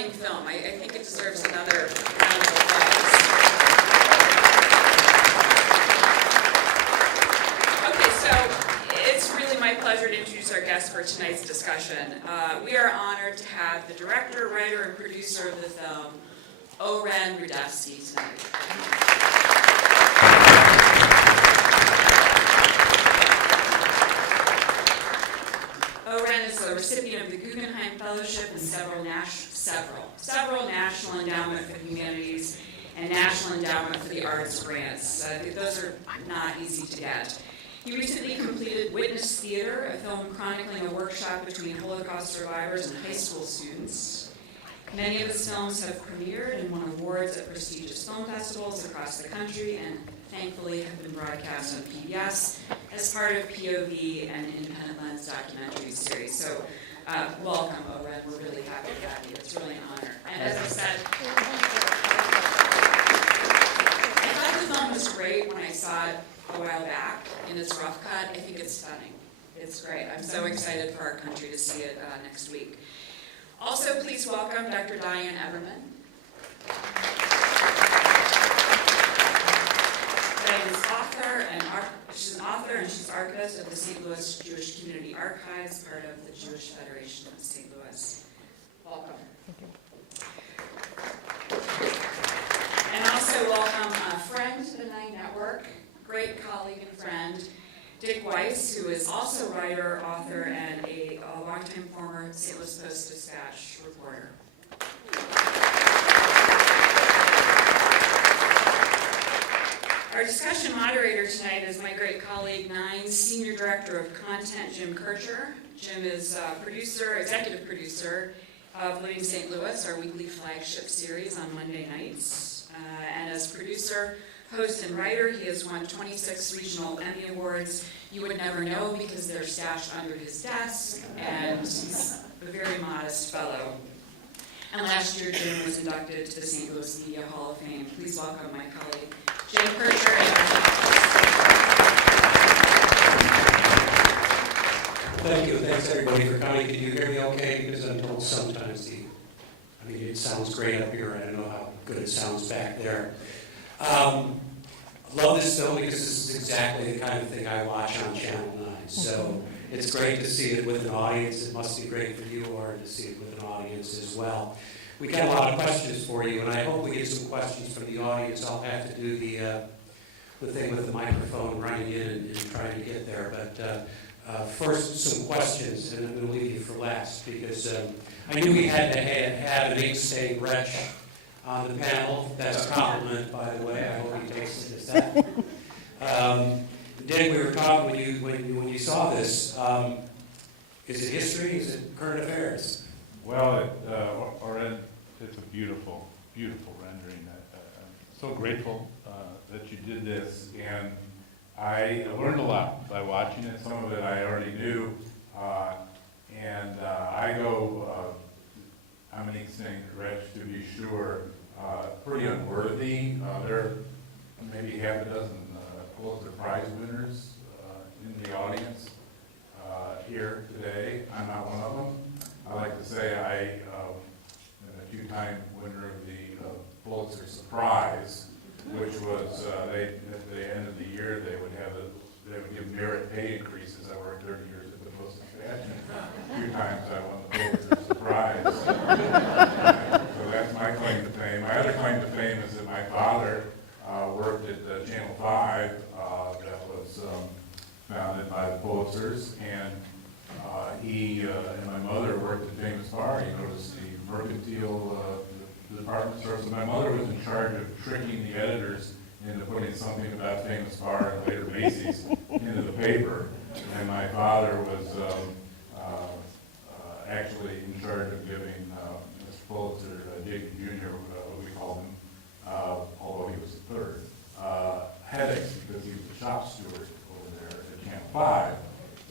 stunning film. I think it deserves another round of applause. Okay, so it's really my pleasure to introduce our guest for tonight's discussion. We are honored to have the director, writer, and producer of the film, Oren Rudavsky, tonight. Oren is a recipient of the Guggenheim Fellowship and several National Endowment for the Humanities and National Endowment for the Arts grants. Those are not easy to get. He recently completed Witness Theater, a film chronicling a workshop between Holocaust survivors and high school students. Many of his films have premiered and won awards at prestigious film festivals across the country and thankfully have been broadcast on PBS as part of POV and Independent Lens documentary series. So welcome, Oren. We're really happy to have you. It's really an honor. And as I said, I thought the film was great when I saw it a while back in its rough cut. I think it's stunning. It's great. I'm so excited for our country to see it next week. Also, please welcome Dr. Diane Everman. She's an author and she's archivist of the St. Louis Jewish Community Archives, part of the Jewish Federation of St. Louis. Welcome. And also welcome a friend to the Night Network, great colleague and friend, Dick Weiss, who is also writer, author, and a longtime former St. Louis Post-Dispatch reporter. Our discussion moderator tonight is my great colleague, Nine's Senior Director of Content, Jim Kirchherr. Jim is executive producer of Living St. Louis, our weekly flagship series on Monday nights. And as producer, host, and writer, he has won 26 regional Emmy Awards. You would never know because they're stashed under his desk, and he's a very modest fellow. And last year, Jim was inducted to the St. Louis Media Hall of Fame. Please welcome my colleague, Jim Kirchherr. Thank you. Thanks, everybody, for coming. Can you hear me okay? Because I'm told sometimes it sounds great up here. I don't know how good it sounds back there. Love this film because this is exactly the kind of thing I watch on Channel 9. So it's great to see it with an audience. It must be great for you, Oren, to see it with an audience as well. We got a lot of questions for you, and I hope we get some questions from the audience. I'll have to do the thing with the microphone running in and trying to get there. But first, some questions, and I'm going to leave you for last because I knew we had to have an ink-stained wretch on the panel. That's a compliment, by the way. I hope he takes it as that. Dick, we were talking when you saw this. Is it history? Is it current affairs? Well, Oren, it's a beautiful, beautiful rendering. I'm so grateful that you did this, and I learned a lot by watching it. Some of it I already knew, and I go, I'm an ink-stained wretch to be sure, pretty unworthy. There are maybe half a dozen Pulitzer Prize winners in the audience here today. I'm not one of them. I like to say I am a two-time winner of the Pulitzer Surprise, which was at the end of the year they would give merit pay increases. I worked 30 years at the Post-Dispatch, and 2 times I won the Pulitzer Surprise. So that's my claim to fame. My other claim to fame is that my father worked at Channel 5, that was founded by the Pulitzers, and he and my mother worked at Famous Bar. You notice the mercantile department store. So my mother was in charge of tricking the editors into putting something about Famous Bar and later Macy's into the paper. And my father was actually in charge of giving Mr. Pulitzer, Jacob Jr., what we called him, although he was the third, headaches because he was the shop steward over there at Channel 5.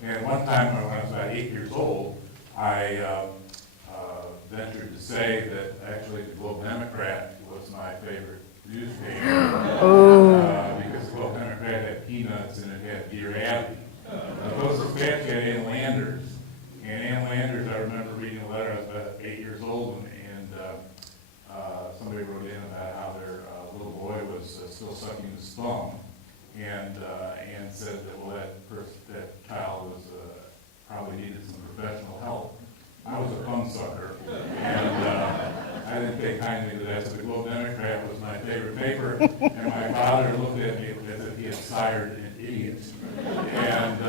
And one time when I was about 8 years old, I ventured to say that actually the Globe Democrat was my favorite newspaper because the Globe Democrat had peanuts and it had Dear Abby. The Post-Dispatch had Ann Landers. And Ann Landers, I remember reading a letter, I was about 8 years old, and still sucking his thumb, and said that, well, that child was probably needed some professional help. I was a thumb sucker, and I didn't take kindly to that. So the Globe Democrat was my favorite paper, and my father looked at me as if he had sired an idiot, and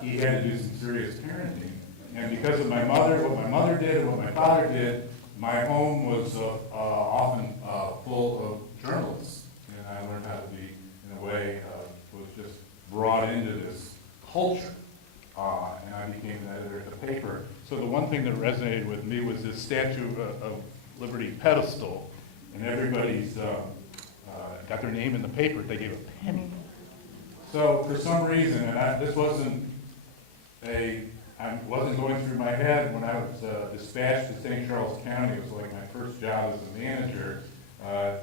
he had to do some serious parenting. And because of my mother, what my mother did and what my father did, my home was often full of journalists, and I learned how to be, in a way, was just brought into this culture, and I became an editor at the paper. So the one thing that resonated with me was this Statue of Liberty pedestal, and everybody's got their name in the paper. They gave a penny. So for some reason, and this wasn't going through my head when I was dispatched to St. Charles County. It was like my first job as a manager,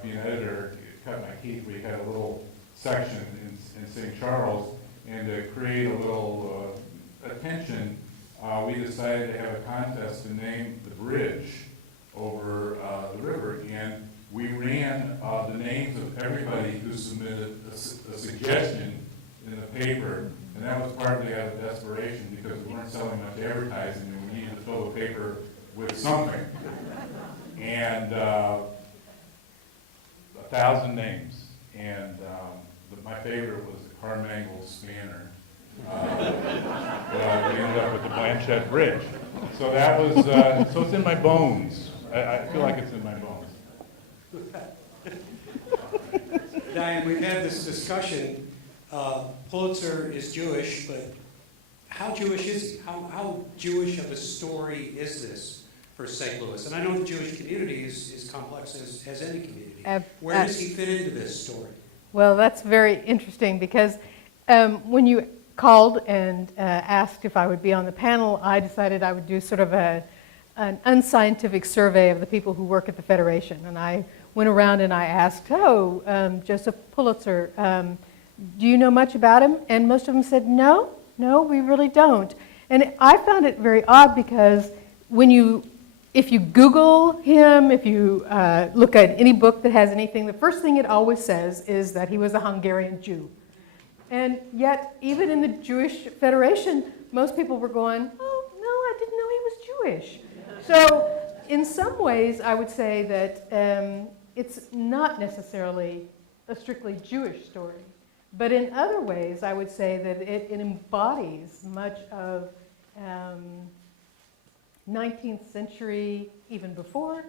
being an editor. Cut my teeth. We had a little section in St. Charles, and to create a little attention, we decided to have a contest to name the bridge over the river, and we ran the names of everybody who submitted a suggestion in the paper. And that was partly out of desperation because we weren't selling much advertising and we needed to fill the paper with something. And 1,000 names. And my favorite was the Carmangle Spanner. We ended up with the Blanchette Bridge. So that was, so it's in my bones. I feel like it's in my bones. Diane, we've had this discussion. Pulitzer is Jewish, but how Jewish is he? How Jewish of a story is this for St. Louis? And I know the Jewish community is complex as any community. Where does he fit into this story? Well, that's very interesting because when you called and asked if I would be on the panel, I decided I would do sort of an unscientific survey of the people who work at the Federation. And I went around and I asked, Joseph Pulitzer, do you know much about him? And most of them said, no, we really don't. And I found it very odd because if you Google him, if you look at any book that has anything, the first thing it always says is that he was a Hungarian Jew. And yet, even in the Jewish Federation, most people were going, oh, no, I didn't know he was Jewish. So in some ways, I would say that it's not necessarily a strictly Jewish story. But in other ways, I would say that it embodies much of 19th century, even before,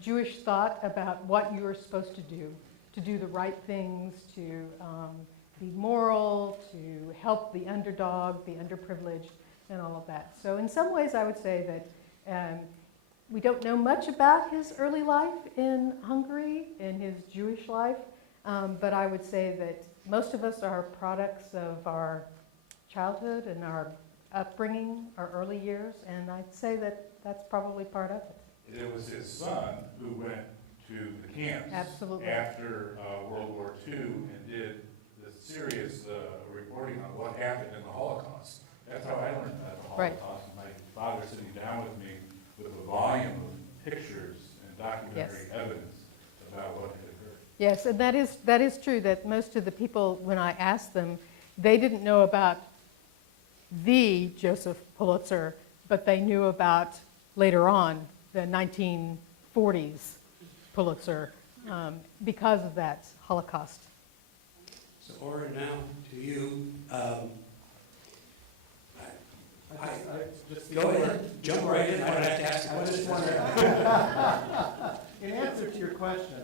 Jewish thought about what you are supposed to do the right things, to be moral, to help the underdog, the underprivileged, and all of that. So in some ways, I would say that we don't know much about his early life in Hungary, in his Jewish life, but I would say that most of us are products of our childhood and our upbringing, our early years, and I'd say that that's probably part of it. It was his son who went to the camps Absolutely. after World War II and did the serious reporting on what happened in the Holocaust. That's how I learned about the Holocaust. Right. My father sitting down with me with a volume of pictures and documentary evidence about what had occurred. Yes, and that is true, that most of the people, when I asked them, they didn't know about the Joseph Pulitzer, but they knew about, later on, the 1940s Pulitzer because of that Holocaust. So, Oren, now to you. Go ahead, jump right in. I don't have to ask a question. In answer to your question,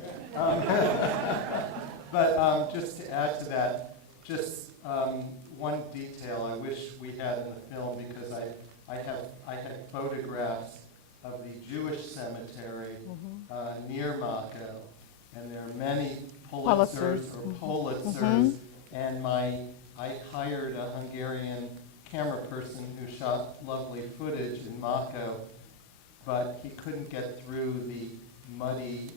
but just to add to that, just one detail I wish we had in the film, because I had photographs of the Jewish cemetery near Moscow, and there are many Pulitzers or Pulitzers, and I hired a Hungarian camera person who shot lovely footage in Moscow, but he couldn't get through the muddy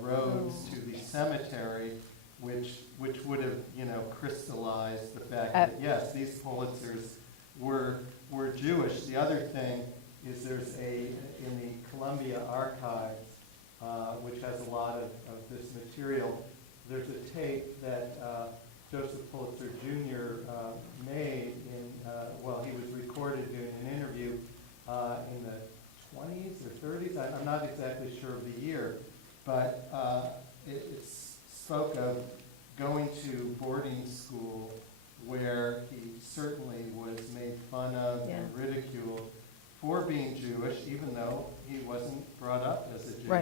roads to the cemetery, which would have crystallized the fact that yes, these Pulitzers were Jewish. The other thing is in the Columbia archives, which has a lot of this material. There's a tape that Joseph Pulitzer Jr. Made while he was recorded doing an interview in the 20s or 30s. I'm not exactly sure of the year, but it spoke of going to boarding school where he certainly was made fun of and ridiculed for being Jewish, even though he wasn't brought up as a Jew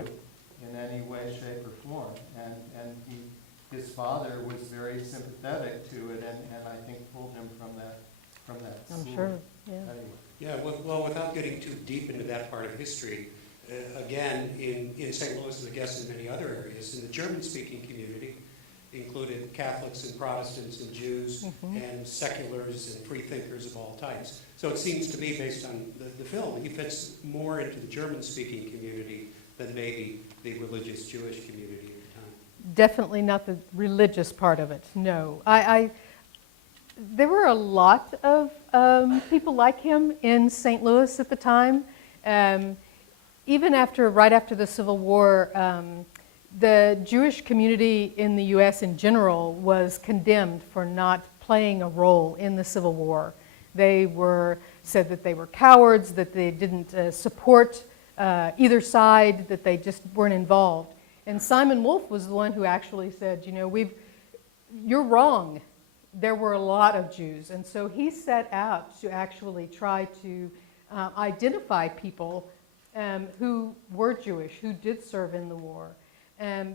in any way, shape, or form. And his father was very sympathetic to it, and I think pulled him from that I'm school. sure, yeah. Anyway. Yeah, well, without getting too deep into that part of history, again, in St. Louis and I guess in many other areas, in the German-speaking community, included Catholics and Protestants and Jews and seculars and free thinkers of all types. So it seems to me, based on the film, he fits more into the German-speaking community than maybe the religious Jewish community at the time. Definitely not the religious part of it, no. There were a lot of people like him in St. Louis at the time. Even right after the Civil War, the Jewish community in the U.S. in general was condemned for not playing a role in the Civil War. They said that they were cowards, that they didn't support either side, that they just weren't involved. And Simon Wolf was the one who actually said, you're wrong. There were a lot of Jews. And so he set out to actually try to identify people who were Jewish, who did serve in the war.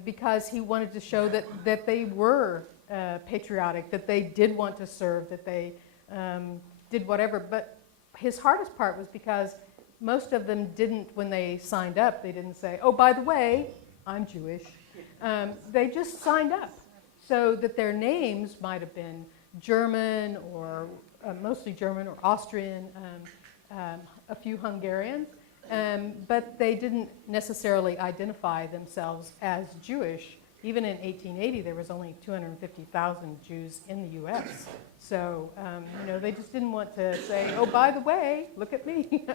Because he wanted to show that they were patriotic, that they did want to serve, that they did whatever. But his hardest part was because most of them didn't, when they signed up, they didn't say, oh, by the way, I'm Jewish. They just signed up so that their names might have been German or mostly German or Austrian, a few Hungarians. But they didn't necessarily identify themselves as Jewish. Even in 1880, there was only 250,000 Jews in the U.S. So, they just didn't want to say, oh, by the way, look at me.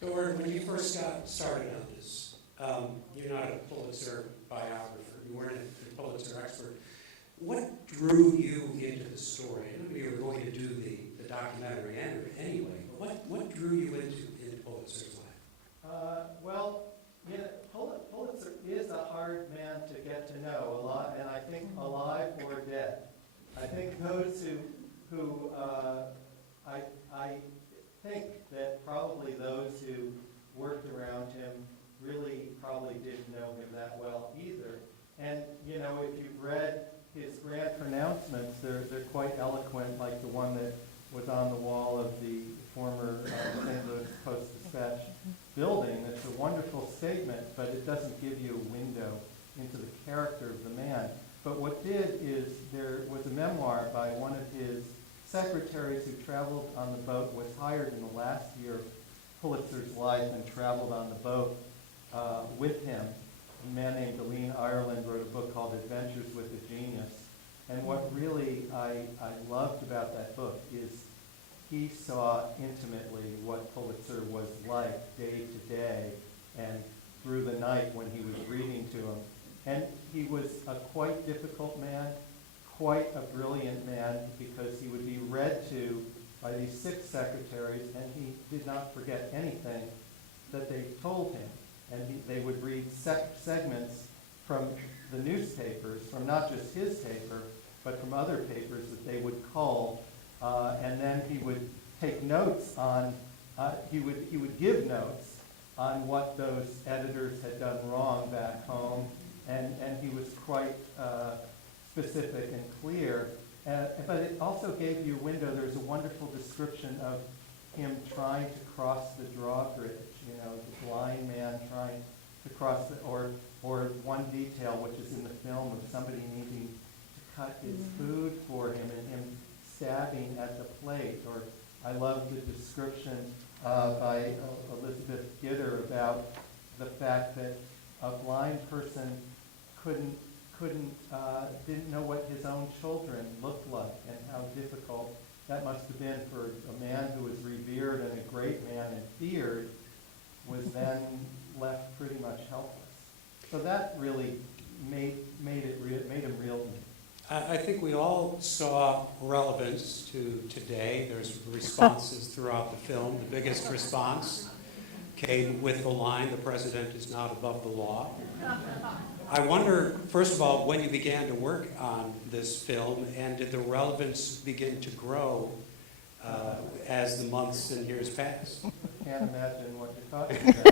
So, Oren, when you first got started on this, you're not a Pulitzer biographer. You weren't a Pulitzer expert. What drew you into the story? I know you were going to do the documentary anyway, but what drew you into Pulitzer's life? Pulitzer is a hard man to get to know a lot, and I think alive or dead. I think those who I think that probably those who worked around him really probably didn't know him that well either. And if you've read his grand pronouncements, they're quite eloquent, like the one that was on the wall of the former St. Louis Post-Dispatch building. It's a wonderful statement, but it doesn't give you a window into the character of the man. But what did is there was a memoir by one of his secretaries who traveled on the boat, was hired in the last year of Pulitzer's life and traveled on the boat with him. A man named Deline Ireland wrote a book called Adventures with a Genius. And what really I loved about that book is he saw intimately what Pulitzer was like day to day and through the night when he was reading to him. And he was a quite difficult man, quite a brilliant man, because he would be read to by these 6 secretaries, and he did not forget anything that they told him. And they would read segments from the newspapers, from not just his paper, but from other papers that they would cull, and then he would take notes on, he would give notes on what those editors had done wrong back home, and he was quite specific and clear. But it also gave you a window. There's a wonderful description of him trying to cross the drawbridge, the blind man trying to cross or one detail which is in the film of somebody needing to cut his food for him and him stabbing at the plate. Or I love the description by Elizabeth Gitter about the fact that a blind person didn't know what his own children looked like, and how difficult that must have been for a man who was revered and a great man and feared, was then left pretty much helpless. So that really made him real to me. I think we all saw relevance to today. There's responses throughout the film. The biggest response came with the line, "The president is not above the law." I wonder, first of all, when you began to work on this film, and did the relevance begin to grow as the months and years passed? Can't imagine what you're talking about.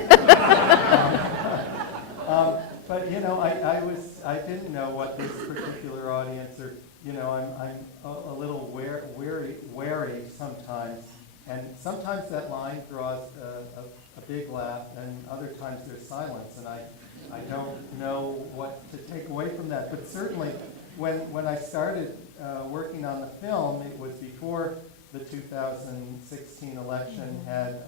But I didn't know what this particular audience, or I'm a little wary sometimes, and sometimes that line draws a big laugh, and other times there's silence, and I don't know what to take away from that. But certainly, when I started working on the film, it was before the 2016 election had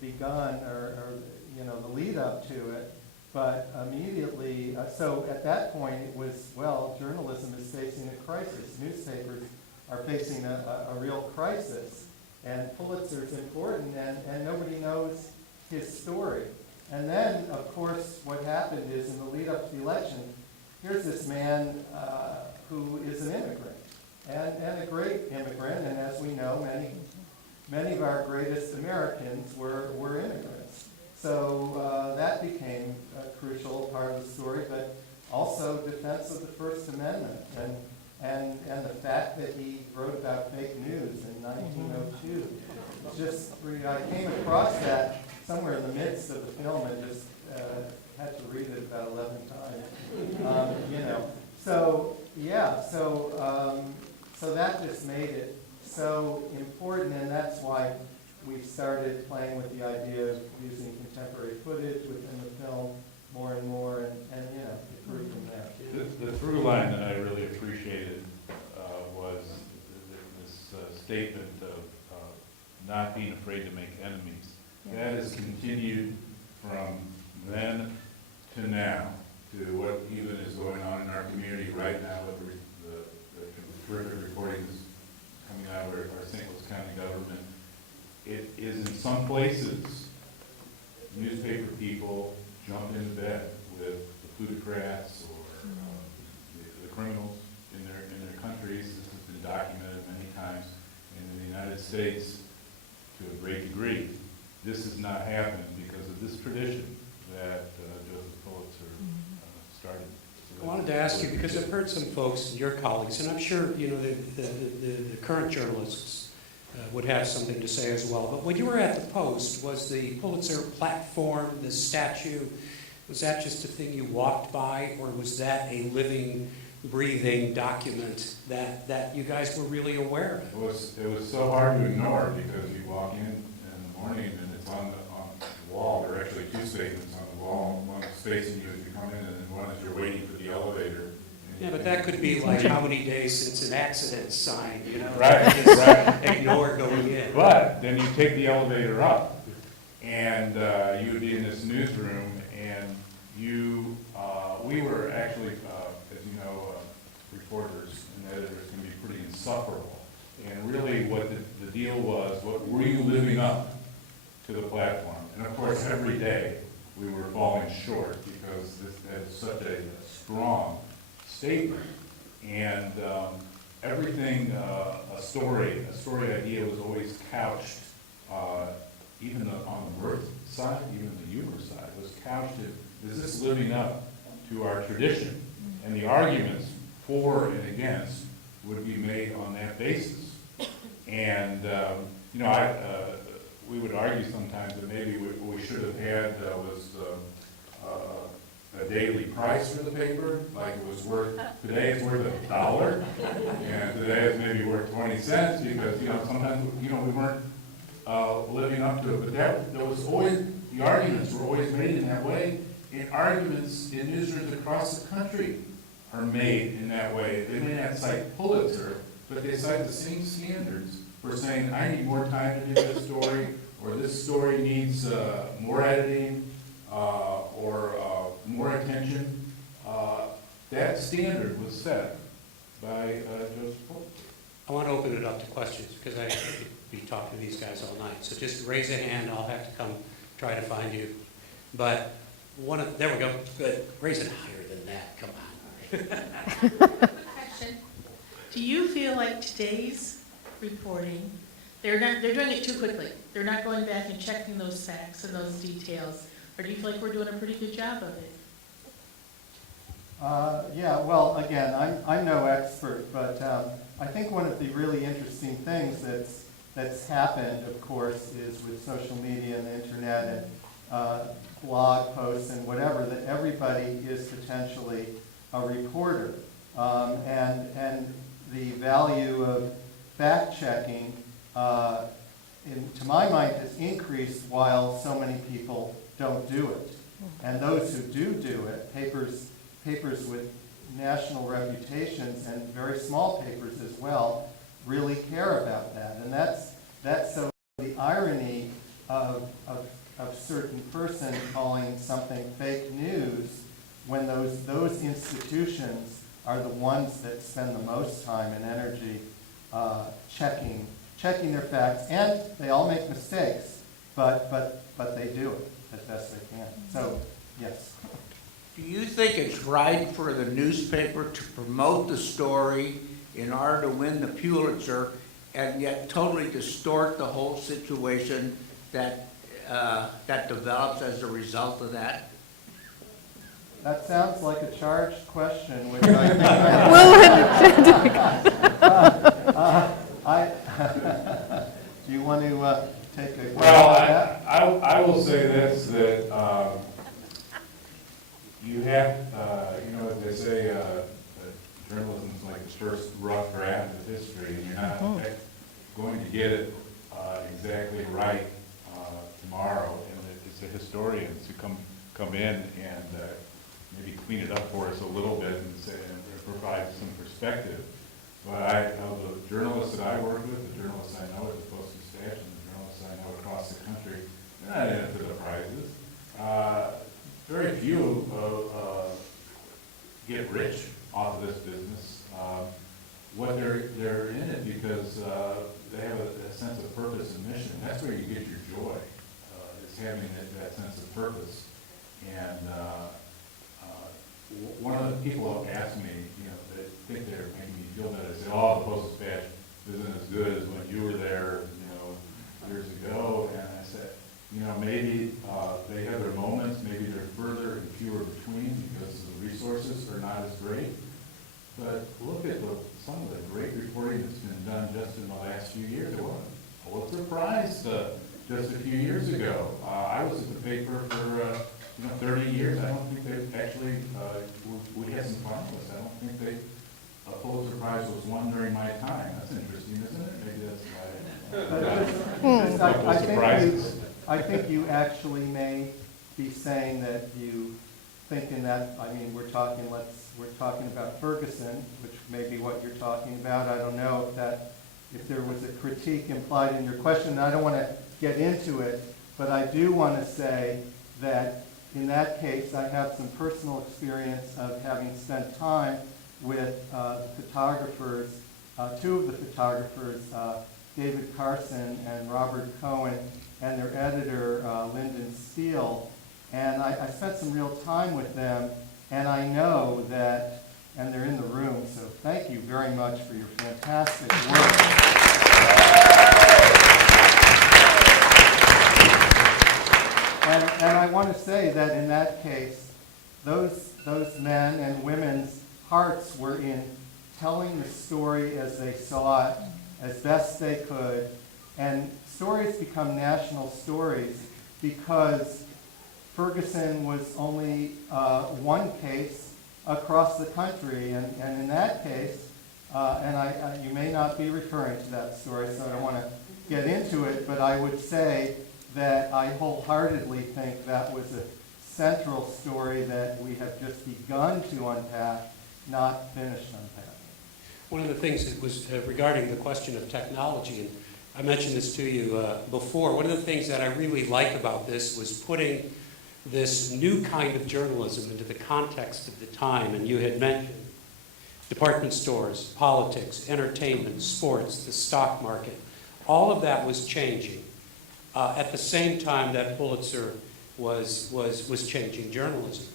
begun, or the lead up to it. But immediately, so at that point, it was, well, journalism is facing a crisis. Newspapers are facing a real crisis. And Pulitzer's important, and nobody knows his story. And then, of course, what happened is, in the lead up to the election, here's this man who is an immigrant, and a great immigrant. And as we know, many of our greatest Americans were immigrants. So that became a crucial part of the story, but also defense of the First Amendment, and the fact that he wrote about fake news in 1902. Just, I came across that somewhere in the midst of the film, and just had to read it about 11 times. So yeah, so that just made it so important, and that's why we started playing with the idea of using contemporary footage within the film more and more, and it grew from there. The through line that I really appreciated was this statement of not being afraid to make enemies. That has continued from then to now, to what even is going on in our community right now with the terrific recordings coming out of our St. Louis County government. It is in some places, newspaper people jump into bed with the plutocrats or the criminals in their countries. This has been documented many times. And in the United States, to a great degree, this has not happened because of this tradition that Joseph Pulitzer started. I wanted to ask you, because I've heard some folks, your colleagues, and I'm sure the current journalists would have something to say as well. But when you were at the Post, was the Pulitzer platform, the statue, was that just a thing you walked by, or was that a living, breathing document that you guys were really aware of? It was so hard to ignore, because you walk in the morning and it's on the wall. There are actually two statements on the wall. One is facing you as you come in, and then one is you're waiting for the elevator. Yeah, but that could be like how many days since an accident sign, Right, just right. ignore going in. But then you take the elevator up, and you would be in this newsroom, and we were actually, as you know, reporters and editors can be pretty insufferable. And really what the deal was, what were you living up to the platform? And of course, every day we were falling short, because this had such a strong statement, and everything, a story idea was always couched, even on the mirth side, even the humor side, was couched in, is this living up to our tradition? And the arguments for and against would be made on that basis. And, we would argue sometimes that maybe what we should have had was a daily price for the paper, like it was worth, today it's worth $1, and today it's maybe worth 20 cents, because, sometimes, we weren't living up to it, but there was always, the arguments were always made in that way, and arguments in newsrooms across the country are made in that way. They may not cite Pulitzer, but they cite the same standards for saying, I need more time to do this story, or this story needs more editing, or more attention. That standard was set by Joseph Pulitzer. I want to open it up to questions, because I could be talking to these guys all night. So just raise a hand, I'll have to come try to find you. But there we go, good. Raise it higher than that, come on. Question. Do you feel like today's reporting, they're doing it too quickly? They're not going back and checking those facts and those details? Or do you feel like we're doing a pretty good job of it? Yeah, well, again, I'm no expert, but I think one of the really interesting things that's happened, of course, is with social media and the internet and blog posts and whatever, that everybody is potentially a reporter. And the value of fact-checking, to my mind, has increased while so many people don't do it. And those who do it, papers with national reputations and very small papers as well, really care about that. And that's so the irony of a certain person calling something fake news when those institutions are the ones that spend the most time and energy checking their facts, and they all make mistakes, but they do it as best they can. So, yes. Do you think it's right for the newspaper to promote the story in order to win the Pulitzer and yet totally distort the whole situation that develops as a result of that? That sounds like a charged question, which I think do you want to take a Well, at that? I will say this, that you have, they say journalism is like the first rough draft of history, and you're not going to get it exactly right tomorrow. And it's the historians who come in and maybe clean it up for us a little bit and provide some perspective. But of the journalists that I work with, the journalists I know at the Post-Dispatch, and the journalists I know across the country, they're not in it for the prizes. Very few get rich off of this business. What they're in it because they have a sense of purpose and mission. That's where you get your joy, is having that sense of purpose. And one of the people asked me, they think they're making me feel better. They say, "Oh, the Post-Dispatch isn't as good as when you were there, years ago." And I said, maybe they have their moments, maybe they're further and fewer between because the resources are not as great. But look at some of the great reporting that's been done just in the last few years. There was a Pulitzer Prize just a few years ago. I was at the paper for 30 years. I don't think they actually, we had some finalists. I don't think a Pulitzer Prize was won during my time. That's interesting, isn't it? Maybe that's why. I think you actually may be saying that you think in that, we're talking about Ferguson, which may be what you're talking about. I don't know if there was a critique implied in your question. I don't want to get into it, but I do want to say that in that case, I have some personal experience of having spent time with photographers, two of the photographers, David Carson and Robert Cohen, and their editor, Lyndon Steele. And I spent some real time with them, and I know that, and they're in the room, so thank you very much for your fantastic work. And I want to say that in that case, those men and women's hearts were in telling the story as they saw it, as best they could. And stories become national stories because Ferguson was only one case across the country. And in that case, and you may not be referring to that story, so I don't want to get into it, but I would say that I wholeheartedly think that was a central story that we have just begun to unpack, not finished unpacking. One of the things that was regarding the question of technology, and I mentioned this to you before, one of the things that I really like about this was putting this new kind of journalism into the context of the time. And you had mentioned department stores, politics, entertainment, sports, the stock market. All of that was changing at the same time that Pulitzer was changing journalism.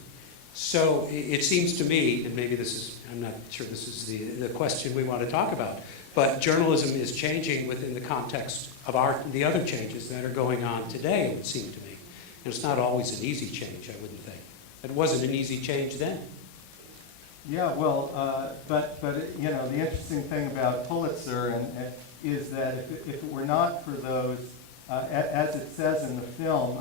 So it seems to me, and maybe this is, I'm not sure this is the question we want to talk about, but journalism is changing within the context of the other changes that are going on today, it would seem to me. And it's not always an easy change, I wouldn't think. It wasn't an easy change then. Yeah, well, but you know, the interesting thing about Pulitzer is that if it were not for those, as it says in the film,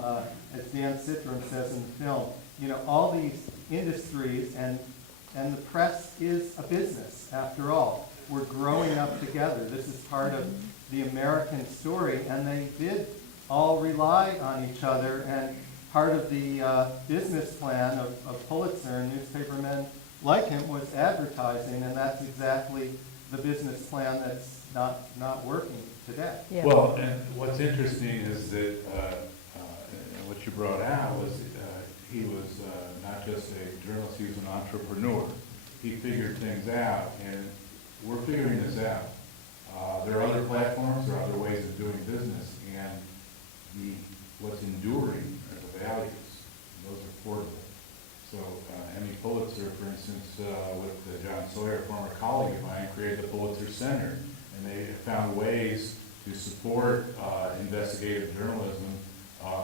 as Dan Citron says in the film, you know, all these industries and the press is a business, after all. We're growing up together. This is part of the American story, and they did all rely on each other, and part of the business plan of Pulitzer and newspapermen like him was advertising, and that's exactly the business plan that's not working today. Yeah. Well, and what's interesting is that what you brought out was he was not just a journalist, he was an entrepreneur. He figured things out, and we're figuring this out. There are other platforms, there are other ways of doing business, and what's enduring are the values. Those are portable. So Emmy Pulitzer, for instance, with John Sawyer, a former colleague of mine, created the Pulitzer Center, and they found ways to support investigative journalism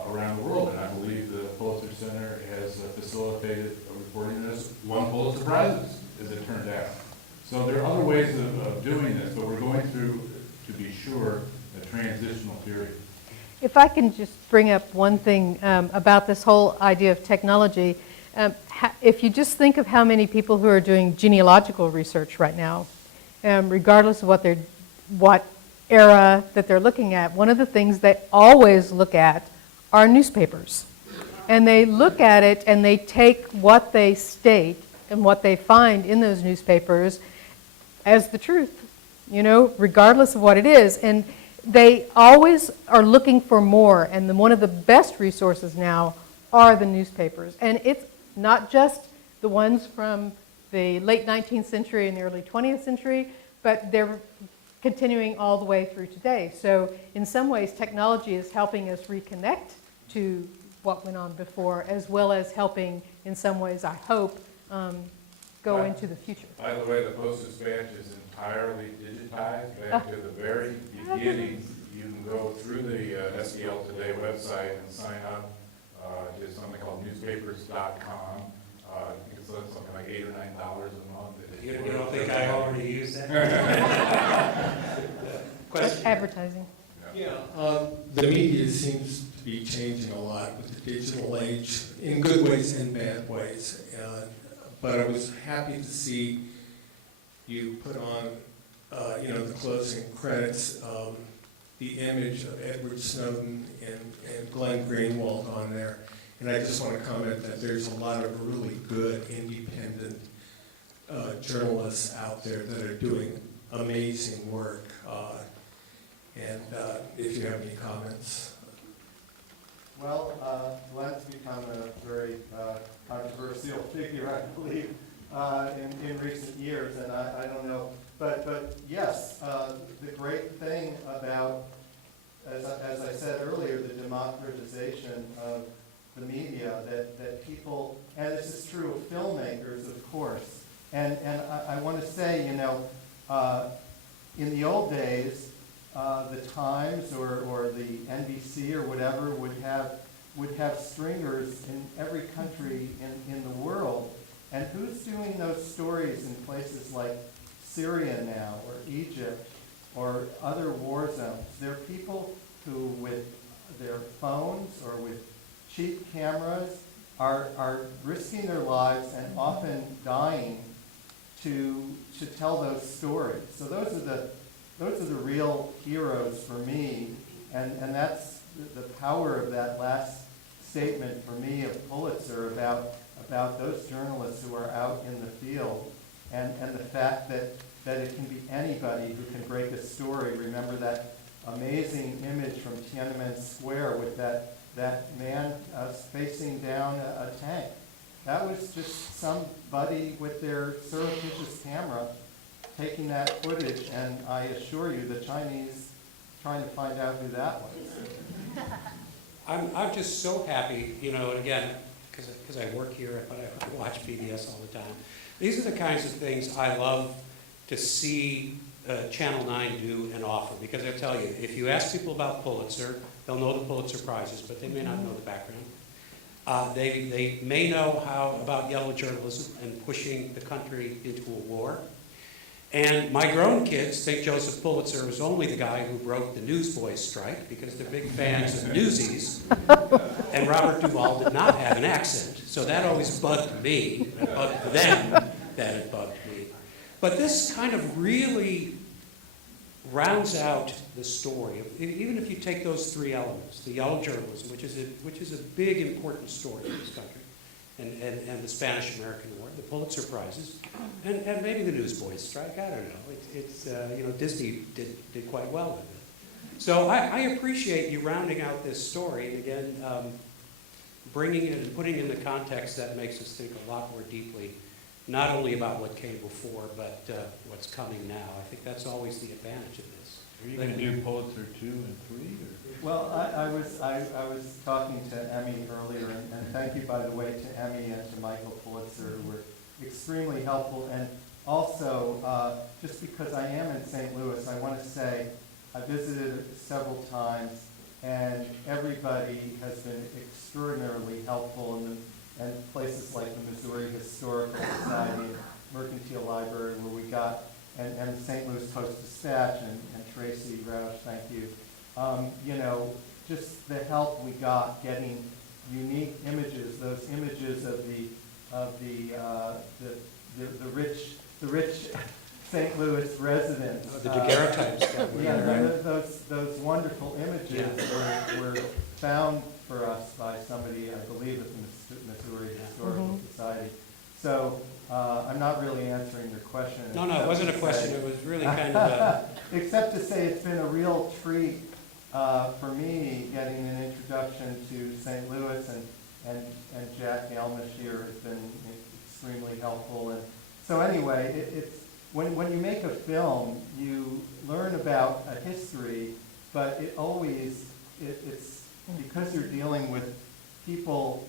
around the world. And I believe the Pulitzer Center has facilitated reporting as won Pulitzer Prizes, as it turned out. So there are other ways of doing this, but we're going through, to be sure, a transitional period. If I can just bring up one thing about this whole idea of technology, if you just think of how many people who are doing genealogical research right now, regardless of what era that they're looking at, one of the things they always look at are newspapers. And they look at it and they take what they state and what they find in those newspapers as the truth, you know, regardless of what it is. And they always are looking for more, and one of the best resources now are the newspapers. And it's not just the ones from the late 19th century and the early 20th century, but they're continuing all the way through today. So in some ways, technology is helping us reconnect to what went on before, as well as helping, in some ways, I hope, go into the future. By the way, the Post Dispatch is entirely digitized back to the very beginning. You can go through the SDL Today website and sign up to something called newspapers.com. I think it's something like $8 or $9 a month. You don't think I already use that? That's advertising. Yeah, the media seems to be changing a lot with the digital age, in good ways and bad ways. But I was happy to see you put on, the closing credits, the image of Edward Snowden and Glenn Greenwald on there. And I just want to comment that there's a lot of really good independent journalists out there that are doing amazing work. And if you have any comments. Well, Glenn's become a very controversial figure, I believe, in recent years, and I don't know. But yes, the great thing about, as I said earlier, the democratization of the media, that people, and this is true of filmmakers, of course, and I want to say, in the old days, the Times or the NBC or whatever would have stringers in every country in the world. And who's doing those stories in places like Syria now, or Egypt, or other war zones? They're people who, with their phones or with cheap cameras, are risking their lives and often dying to tell those stories. So those are the real heroes for me, and that's the power of that last statement for me of Pulitzer about those journalists who are out in the field, and the fact that it can be anybody who can break a story. Remember that amazing image from Tiananmen Square with that man facing down a tank. That was just somebody with their surreptitious camera taking that footage, and I assure you the Chinese trying to find out who that was. I'm just so happy, you know, and again, because I work here, but I watch PBS all the time. These are the kinds of things I love to see Channel 9 do and offer, because I tell you, if you ask people about Pulitzer, they'll know the Pulitzer Prizes, but they may not know the background. They may know about yellow journalism and pushing the country into a war. And my grown kids think Joseph Pulitzer was only the guy who broke the newsboys' strike, because they're big fans of Newsies. And Robert Duvall did not have an accent, so that always bugged me. It bugged them that it bugged me. But this kind of really rounds out the story. Even if you take those three elements, the yellow journalism, which is a big, important story in this country, and the Spanish-American War, the Pulitzer Prizes, and maybe the Newsboys' strike, I don't know. It's you know, Disney did quite well with it. So I appreciate you rounding out this story, and again, bringing it and putting it in the context that makes us think a lot more deeply, not only about what came before, but what's coming now. I think that's always the advantage of this. Are you going to do Pulitzer 2 and 3? Or? Well, I was talking to Emmy earlier, and thank you, by the way, to Emmy and to Michael Pulitzer, who were extremely helpful. And also, just because I am in St. Louis, I want to say I visited several times, and everybody has been extraordinarily helpful, and places like the Missouri Historical Society and Mercantile Library, where we got, and the St. Louis Post-Dispatch, and Tracy Roush, thank you. You know, just the help we got getting unique images, those images of the rich St. Louis residents. The daguerreotypes. Those wonderful images were found for us by somebody, I believe, at the Missouri Historical Society. So I'm not really answering your question. No, it wasn't a question. It was really kind of a... Except to say it's been a real treat for me getting an introduction to St. Louis, and Jack Galmish here has been extremely helpful. And so anyway, it's when you make a film, you learn about a history, but it's because you're dealing with people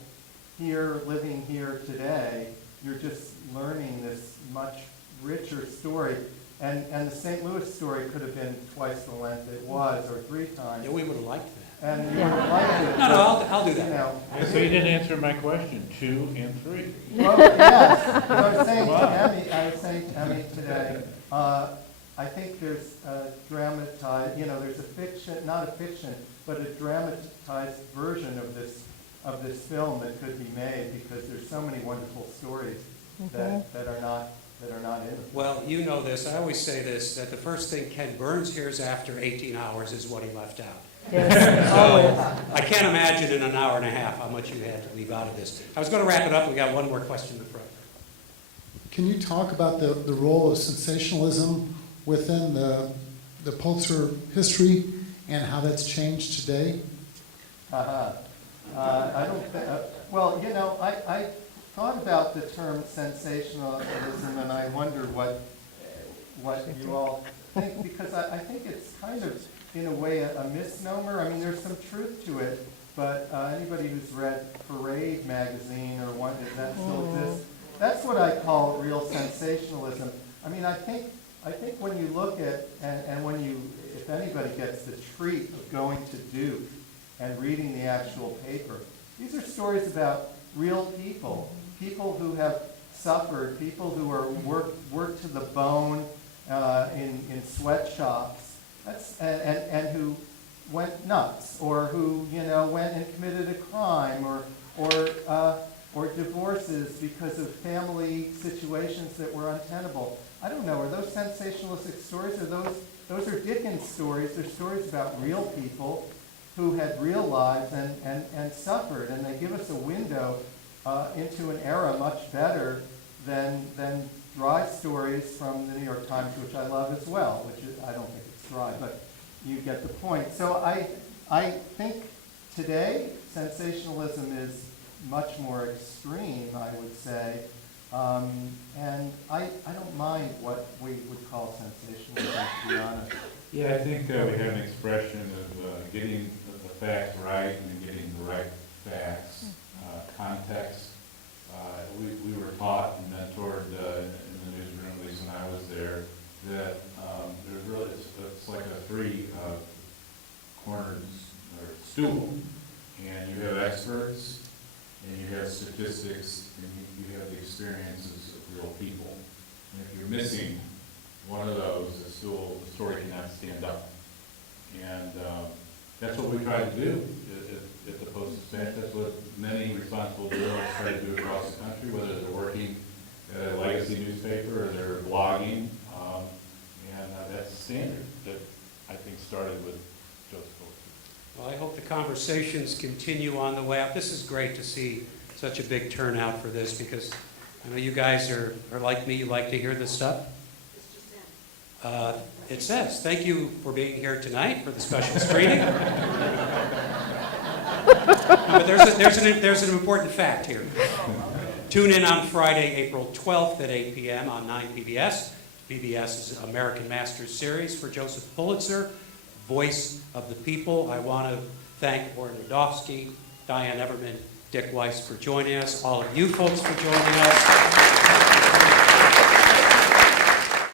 here, living here today, you're just learning this much richer story. And the St. Louis story could have been twice the length it was, or 3 times. Yeah, we would have liked that. And you would have liked it. No, I'll do that. You know, So you didn't answer my question, 2 and 3. well, yes. I was saying to Emmy today, I think there's a dramatized, there's a fiction, not a fiction, but a dramatized version of this film that could be made, because there's so many wonderful stories that are not in it. Well, you know this. I always say this, that the first thing Ken Burns hears after 18 hours is what he left out. Yes, So always. I can't imagine in an hour and a half how much you had to leave out of this. I was going to wrap it up. We got one more question in the front. Can you talk about the role of sensationalism within the Pulitzer history and how that's changed today? I don't think, well, I thought about the term sensationalism, and I wonder what you all think, because I think it's kind of, in a way, a misnomer. I mean, there's some truth to it, but anybody who's read Parade magazine, or one, does that still exist? That's what I call real sensationalism. I mean, I think when you look at, and when you, if anybody gets the treat of going to Duke and reading the actual paper, these are stories about real people who have suffered, people who are worked to the bone in sweatshops, and who went nuts, or who went and committed a crime, or divorces because of family situations that were untenable. I don't know. Are those sensationalistic stories? Or those are Dickens stories? They're stories about real people who had real lives and suffered, and they give us a window into an era much better than dry stories from the New York Times, which I love as well, which is, I don't think it's dry, but you get the point. So I think today sensationalism is much more extreme, I would say, and I don't mind what we would call sensationalism, to be honest. Yeah, I think we have an expression of getting the facts right and getting the right facts, context. We were taught and mentored in the newsroom, at least when I was there, that there's really, it's like a three-cornered stool. And you have experts, and you have statistics, and you have the experiences of real people. And if you're missing one of those, the story cannot stand up. And that's what we try to do at the Post-Dispatch. That's what many responsible journalists try to do across the country, whether they're working at a legacy newspaper or they're blogging. And that's the standard that I think started with Joseph Pulitzer. Well, I hope the conversations continue on the way up. This is great to see such a big turnout for this, because I know you guys are like me, you like to hear this stuff. It says, thank you for being here tonight for the special screening. But there's an important fact here. Tune in on Friday, April 12th at 8 p.m. on 9 PBS. PBS is an American Masters Series for Joseph Pulitzer, Voice of the People. I want to thank Oren Rudavsky, Diane Everman, Dick Weiss for joining us, all of you folks for joining us.